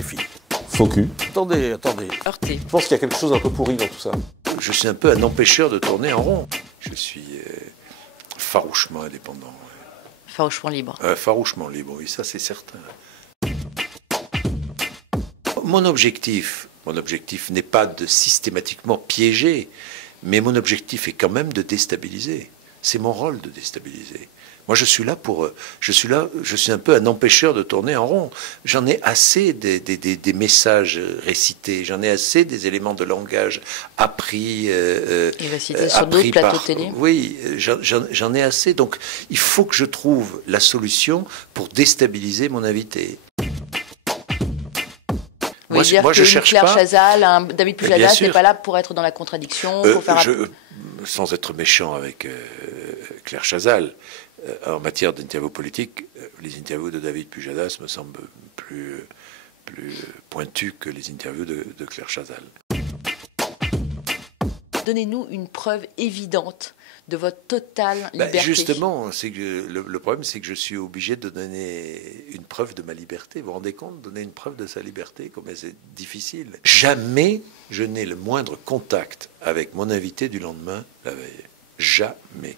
c'est fini. Faux cul. Attendez. Heurté. Je pense qu'il y a quelque chose d'un peu pourri dans tout ça. Je suis un peu un empêcheur de tourner en rond. Je suis farouchement indépendant. Farouchement libre. Farouchement libre, oui, ça c'est certain. Mon objectif n'est pas de systématiquement piéger, mais mon objectif est quand même de déstabiliser. C'est mon rôle de déstabiliser. Moi, je suis un peu un empêcheur de tourner en rond. J'en ai assez des messages récités, j'en ai assez des éléments de langage appris. Il va citer sur d'autres plateaux de télé. Oui, j'en ai assez. Donc, il faut que je trouve la solution pour déstabiliser mon invité. Vous voulez dire que Claire Chazal, David Pujadas n'est pas là pour être dans la contradiction, pour faire sans être méchant avec Claire Chazal, en matière d'interview politique, les interviews de David Pujadas me semblent plus pointues que les interviews de Claire Chazal. Donnez-nous une preuve évidente de votre totale liberté. Justement, c'est que le problème, c'est que je suis obligé de donner une preuve de ma liberté. Vous vous rendez compte, donner une preuve de sa liberté, combien c'est difficile. Jamais je n'ai le moindre contact avec mon invité du lendemain la veille. Jamais.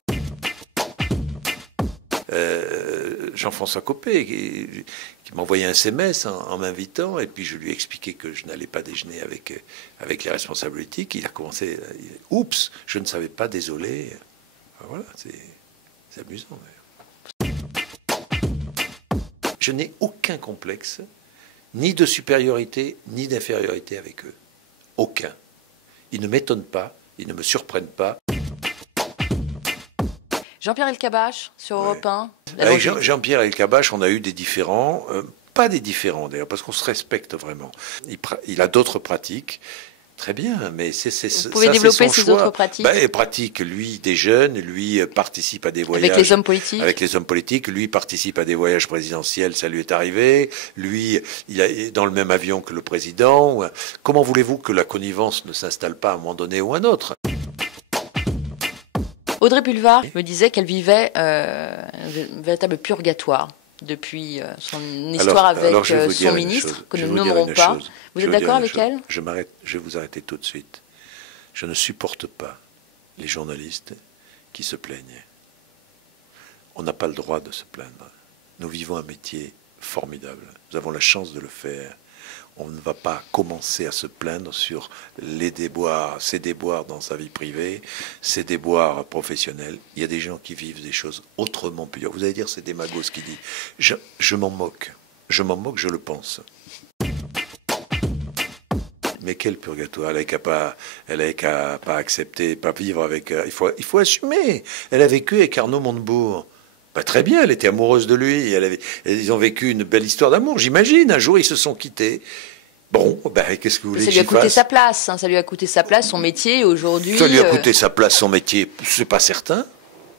Jean-François Copé, qui m'a envoyé un SMS en m'invitant, et puis je lui ai expliqué que je n'allais pas déjeuner avec les responsables politiques. Il a commencé, oups, je ne savais pas, désolé. Voilà, c'est amusant. Je n'ai aucun complexe, ni de supériorité, ni d'infériorité avec eux. Aucun. Ils ne m'étonnent pas, ils ne me surprennent pas. Jean-Pierre Elkabbach, sur Europe 1. Avec Jean-Pierre Elkabbach, on a eu des différends, pas des différends d'ailleurs, parce qu'on se respecte vraiment. Il a d'autres pratiques, très bien, mais vous pouvez développer ces autres pratiques. Pratique, lui déjeune, lui participe à des voyages. Avec les hommes politiques. Avec les hommes politiques, lui participe à des voyages présidentiels, ça lui est arrivé. Lui, il est dans le même avion que le président. Comment voulez-vous que la connivence ne s'installe pas à un moment donné ou à un autre ? Audrey Pulvar me disait qu'elle vivait un véritable purgatoire depuis son histoire avec son ministre, que nous ne nommerons pas. Vous êtes d'accord avec elle ? Je vais vous arrêter tout de suite. Je ne supporte pas les journalistes qui se plaignent. On n'a pas le droit de se plaindre. Nous vivons un métier formidable. Nous avons la chance de le faire. On ne va pas commencer à se plaindre sur ses déboires dans sa vie privée, ses déboires professionnels. Il y a des gens qui vivent des choses autrement pires. Vous allez dire, c'est Démagos qui dit. Je m'en moque. Je m'en moque, je le pense. Mais quel purgatoire. Elle n'avait qu'à pas accepter, pas vivre avec... Il faut assumer. Elle a vécu avec Arnaud Montebourg. Très bien, elle était amoureuse de lui, ils ont vécu une belle histoire d'amour, j'imagine. Un jour, ils se sont quittés. Bon, qu'est-ce que vous voulez que j'y fasse ? Ça lui a coûté sa place, ça lui a coûté sa place, son métier, aujourd'hui... Ça lui a coûté sa place, son métier, c'est pas certain.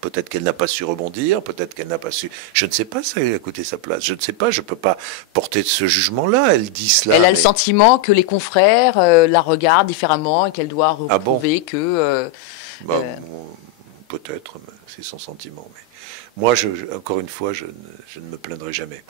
Peut-être qu'elle n'a pas su rebondir, peut-être qu'elle n'a pas su... Je ne sais pas, ça lui a coûté sa place. Je ne sais pas, je ne peux pas porter ce jugement-là. Elle dit cela. Elle a le sentiment que les confrères la regardent différemment et qu'elle doit prouver que... Peut-être, c'est son sentiment. Mais moi, encore une fois, je ne me plaindrai jamais.